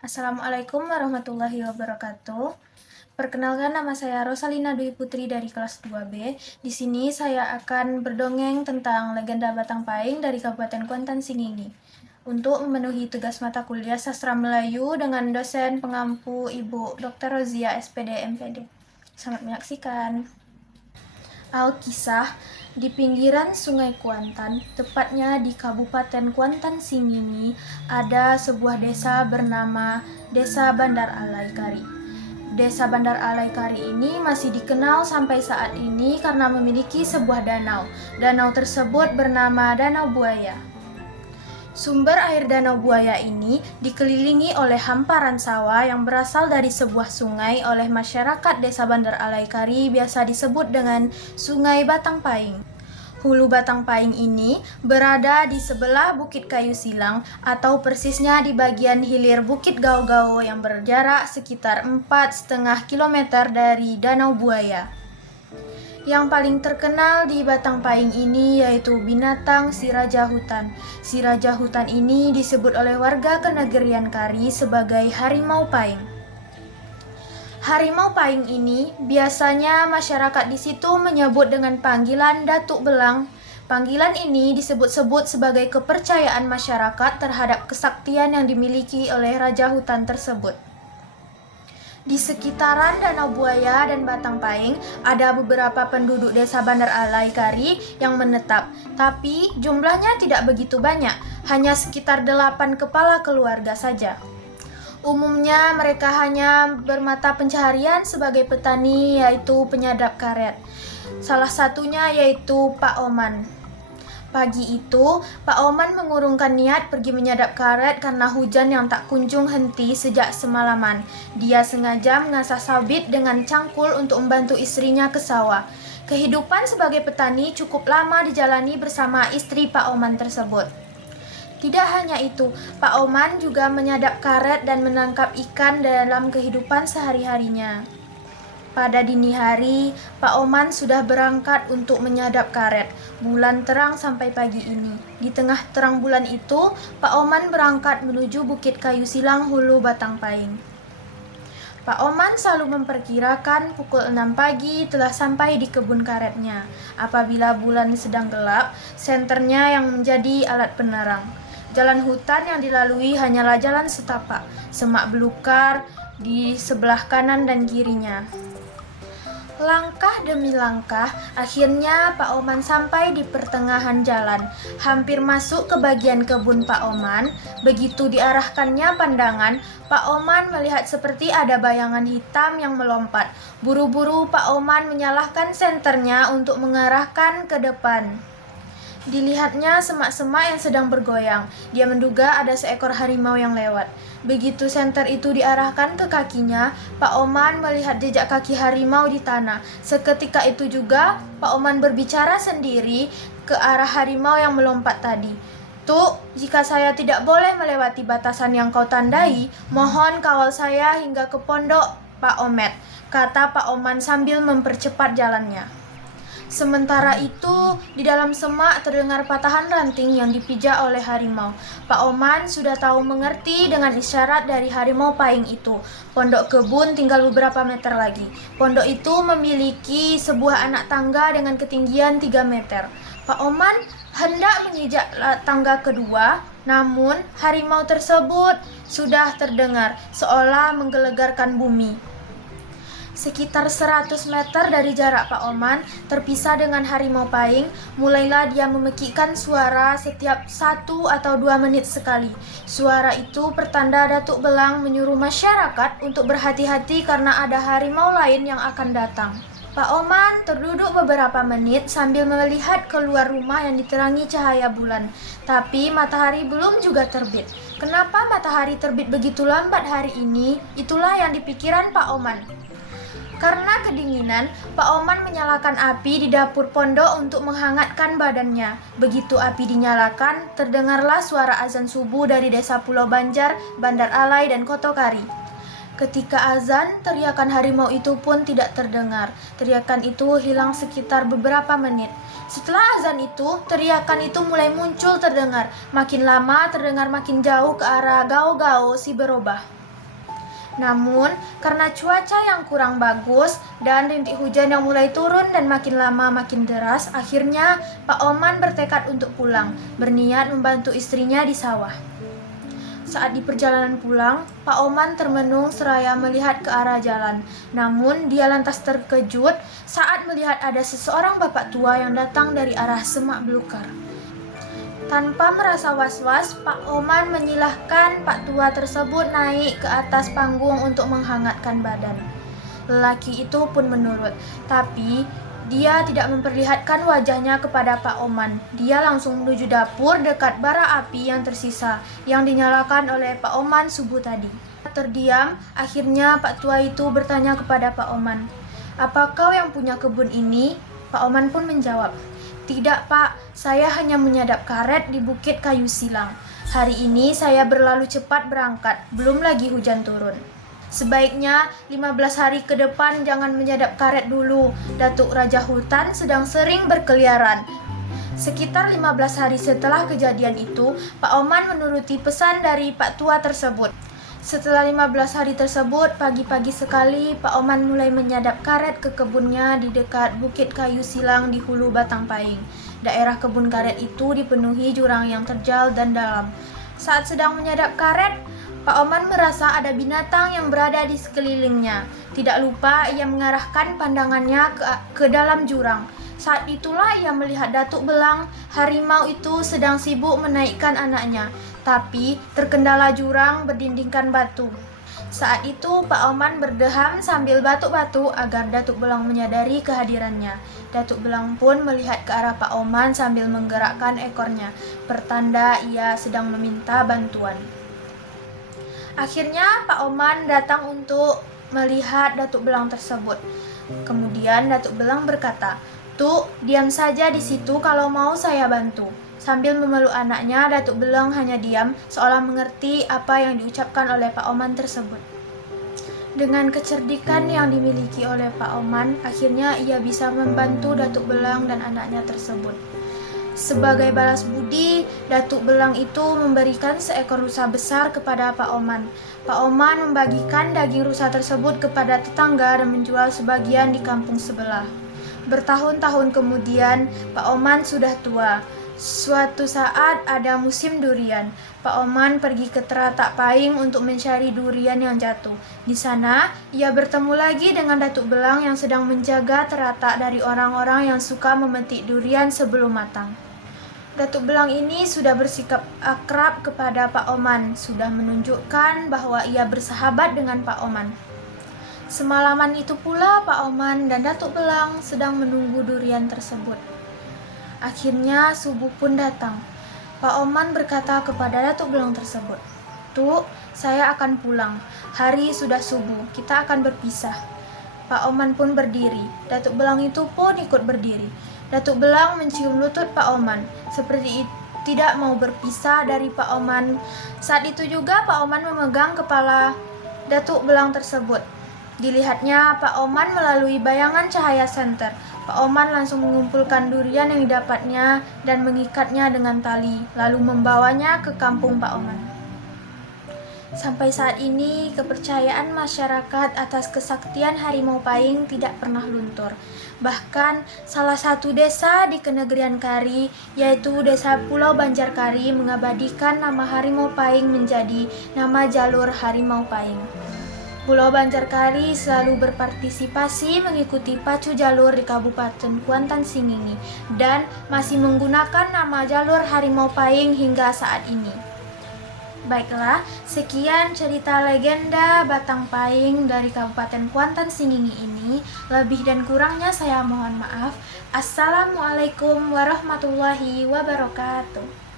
Assalamualaikum warahmatullahi wabarakatuh. Perkenalkan, nama saya Rosalina Dwi Putri dari kelas 2B. Di sini saya akan berdongeng tentang legenda Batang Pahing dari Kabupaten Kuantan Singingi. Untuk memenuhi tugas mata kuliah Sastra Melayu dengan dosen pengampu Ibu Dr. Rozia SPD MPD. Selamat menyaksikan. Alkisah, di pinggiran Sungai Kuantan, tepatnya di Kabupaten Kuantan Singingi, ada sebuah desa bernama Desa Bandar Alai Kari. Desa Bandar Alai Kari ini masih dikenal sampai saat ini karena memiliki sebuah danau. Danau tersebut bernama Danau Buaya. Sumber air Danau Buaya ini dikelilingi oleh hamparan sawah yang berasal dari sebuah sungai oleh masyarakat Desa Bandar Alai Kari biasa disebut dengan Sungai Batang Pahing. Hulu Batang Pahing ini berada di sebelah Bukit Kayu Silang atau persisnya di bagian hilir Bukit Gao-Gao yang berjarak sekitar 4,5 km dari Danau Buaya. Yang paling terkenal di Batang Pahing ini yaitu binatang si raja hutan. Si raja hutan ini disebut oleh warga kenegerian Kari sebagai harimau pahing. Harimau pahing ini biasanya masyarakat di situ menyebut dengan panggilan Datuk Belang. Panggilan ini disebut-sebut sebagai kepercayaan masyarakat terhadap kesaktian yang dimiliki oleh raja hutan tersebut. Di sekitaran Danau Buaya dan Batang Pahing ada beberapa penduduk desa Bandar Alai Kari yang menetap, tapi jumlahnya tidak begitu banyak, hanya sekitar 8 kepala keluarga saja. Umumnya mereka hanya bermata pencaharian sebagai petani, yaitu penyadap karet. Salah satunya yaitu Pak Oman. Pagi itu, Pak Oman mengurungkan niat pergi menyadap karet karena hujan yang tak kunjung henti sejak semalaman. Dia sengaja mengasah sabit dengan cangkul untuk membantu istrinya ke sawah. Kehidupan sebagai petani cukup lama dijalani bersama istri Pak Oman tersebut. Tidak hanya itu, Pak Oman juga menyadap karet dan menangkap ikan dalam kehidupan sehari-harinya. Pada dini hari, Pak Oman sudah berangkat untuk menyadap karet. Bulan terang sampai pagi ini. Di tengah terang bulan itu, Pak Oman berangkat menuju Bukit Kayu Silang Hulu Batang Pahing. Pak Oman selalu memperkirakan pukul 6 pagi telah sampai di kebun karetnya. Apabila bulan sedang gelap, senternya yang menjadi alat penerang. Jalan hutan yang dilalui hanyalah jalan setapak, semak belukar di sebelah kanan dan kirinya. Langkah demi langkah, akhirnya Pak Oman sampai di pertengahan jalan, hampir masuk ke bagian kebun Pak Oman. Begitu diarahkannya pandangan, Pak Oman melihat seperti ada bayangan hitam yang melompat. Buru-buru Pak Oman menyalahkan senternya untuk mengarahkan ke depan. Dilihatnya semak-semak yang sedang bergoyang. Dia menduga ada seekor harimau yang lewat. Begitu senter itu diarahkan ke kakinya, Pak Oman melihat jejak kaki harimau di tanah. Seketika itu juga, Pak Oman berbicara sendiri ke arah harimau yang melompat tadi. "Tuk, jika saya tidak boleh melewati batasan yang kau tandai, mohon kawal saya hingga ke pondok Pak Omet," kata Pak Oman sambil mempercepat jalannya. Sementara itu, di dalam semak terdengar patahan ranting yang dipijak oleh harimau. Pak Oman sudah tahu mengerti dengan isyarat dari harimau pahing itu. Pondok kebun tinggal beberapa meter lagi. Pondok itu memiliki sebuah anak tangga dengan ketinggian 3 meter. Pak Oman hendak menginjak tangga kedua, namun harimau tersebut sudah terdengar seolah menggelegarkan bumi. Sekitar 100 meter dari jarak Pak Oman, terpisah dengan harimau pahing, mulailah dia memekikkan suara setiap 1 atau 2 menit sekali. Suara itu pertanda Datuk Belang menyuruh masyarakat untuk berhati-hati karena ada harimau lain yang akan datang. Pak Oman terduduk beberapa menit sambil melihat keluar rumah yang diterangi cahaya bulan. Tapi matahari belum juga terbit. Kenapa matahari terbit begitu lambat hari ini? Itulah yang dipikiran Pak Oman. Karena kedinginan, Pak Oman menyalakan api di dapur pondok untuk menghangatkan badannya. Begitu api dinyalakan, terdengarlah suara azan subuh dari desa Pulau Banjar, Bandar Alai, dan Kotokari. Ketika azan, teriakan harimau itu pun tidak terdengar. Teriakan itu hilang sekitar beberapa menit. Setelah azan itu, teriakan itu mulai muncul terdengar. Makin lama terdengar makin jauh ke arah Gao-Gao si berubah. Namun, karena cuaca yang kurang bagus dan rintik hujan yang mulai turun dan makin lama makin deras, akhirnya Pak Oman bertekad untuk pulang, berniat membantu istrinya di sawah. Saat di perjalanan pulang, Pak Oman termenung seraya melihat ke arah jalan. Namun, dia lantas terkejut saat melihat ada seseorang bapak tua yang datang dari arah semak belukar. Tanpa merasa was-was, Pak Oman menyilahkan Pak tua tersebut naik ke atas panggung untuk menghangatkan badan. Lelaki itu pun menurut, tapi dia tidak memperlihatkan wajahnya kepada Pak Oman. Dia langsung menuju dapur dekat bara api yang tersisa yang dinyalakan oleh Pak Oman subuh tadi. Terdiam, akhirnya Pak tua itu bertanya kepada Pak Oman, "Apa kau yang punya kebun ini?" Pak Oman pun menjawab, "Tidak, Pak, saya hanya menyadap karet di Bukit Kayu Silang. Hari ini saya berlalu cepat berangkat, belum lagi hujan turun." "Sebaiknya 15 hari ke depan jangan menyadap karet dulu. Datuk Raja Hutan sedang sering berkeliaran." Sekitar 15 hari setelah kejadian itu, Pak Oman menuruti pesan dari Pak tua tersebut. Setelah 15 hari tersebut, pagi-pagi sekali Pak Oman mulai menyadap karet ke kebunnya di dekat Bukit Kayu Silang di hulu Batang Pahing. Daerah kebun karet itu dipenuhi jurang yang terjal dan dalam. Saat sedang menyadap karet, Pak Oman merasa ada binatang yang berada di sekelilingnya. Tidak lupa ia mengarahkan pandangannya ke dalam jurang. Saat itulah ia melihat Datuk Belang, harimau itu sedang sibuk menaikkan anaknya, tapi terkendala jurang berdindingkan batu. Saat itu Pak Oman berdeham sambil batuk-batuk agar Datuk Belang menyadari kehadirannya. Datuk Belang pun melihat ke arah Pak Oman sambil menggerakkan ekornya, pertanda ia sedang meminta bantuan. Akhirnya Pak Oman datang untuk melihat Datuk Belang tersebut. Kemudian Datuk Belang berkata, "Tuk, diam saja di situ kalau mau saya bantu." Sambil memeluk anaknya, Datuk Belang hanya diam, seolah mengerti apa yang diucapkan oleh Pak Oman tersebut. Dengan kecerdikan yang dimiliki oleh Pak Oman, akhirnya ia bisa membantu Datuk Belang dan anaknya tersebut. Sebagai balas budi, Datuk Belang itu memberikan seekor rusa besar kepada Pak Oman. Pak Oman membagikan daging rusa tersebut kepada tetangga dan menjual sebagian di kampung sebelah. Bertahun-tahun kemudian, Pak Oman sudah tua. Suatu saat ada musim durian. Pak Oman pergi ke Teratak Pahing untuk mencari durian yang jatuh. Di sana, ia bertemu lagi dengan Datuk Belang yang sedang menjaga teratak dari orang-orang yang suka memetik durian sebelum matang. Datuk Belang ini sudah bersikap akrab kepada Pak Oman, sudah menunjukkan bahwa ia bersahabat dengan Pak Oman. Semalaman itu pula Pak Oman dan Datuk Belang sedang menunggu durian tersebut. Akhirnya subuh pun datang. Pak Oman berkata kepada Datuk Belang tersebut, "Tuk, saya akan pulang. Hari sudah subuh, kita akan berpisah." Pak Oman pun berdiri. Datuk Belang itu pun ikut berdiri. Datuk Belang mencium lutut Pak Oman, seperti tidak mau berpisah dari Pak Oman. Saat itu juga Pak Oman memegang kepala Datuk Belang tersebut. Dilihatnya Pak Oman melalui bayangan cahaya senter. Pak Oman langsung mengumpulkan durian yang didapatnya dan mengikatnya dengan tali, lalu membawanya ke kampung Pak Oman. Sampai saat ini, kepercayaan masyarakat atas kesaktian harimau pahing tidak pernah luntur. Bahkan, salah satu desa di Kenegerian Kari, yaitu Desa Pulau Banjarkari, mengabadikan nama harimau pahing menjadi nama jalur harimau pahing. Pulau Banjarkari selalu berpartisipasi mengikuti pacu jalur di Kabupaten Kuantan Singingi dan masih menggunakan nama jalur harimau pahing hingga saat ini. Baiklah, sekian cerita legenda Batang Pahing dari Kabupaten Kuantan Singingi ini. Lebih dan kurangnya saya mohon maaf. Assalamualaikum warahmatullahi wabarakatuh.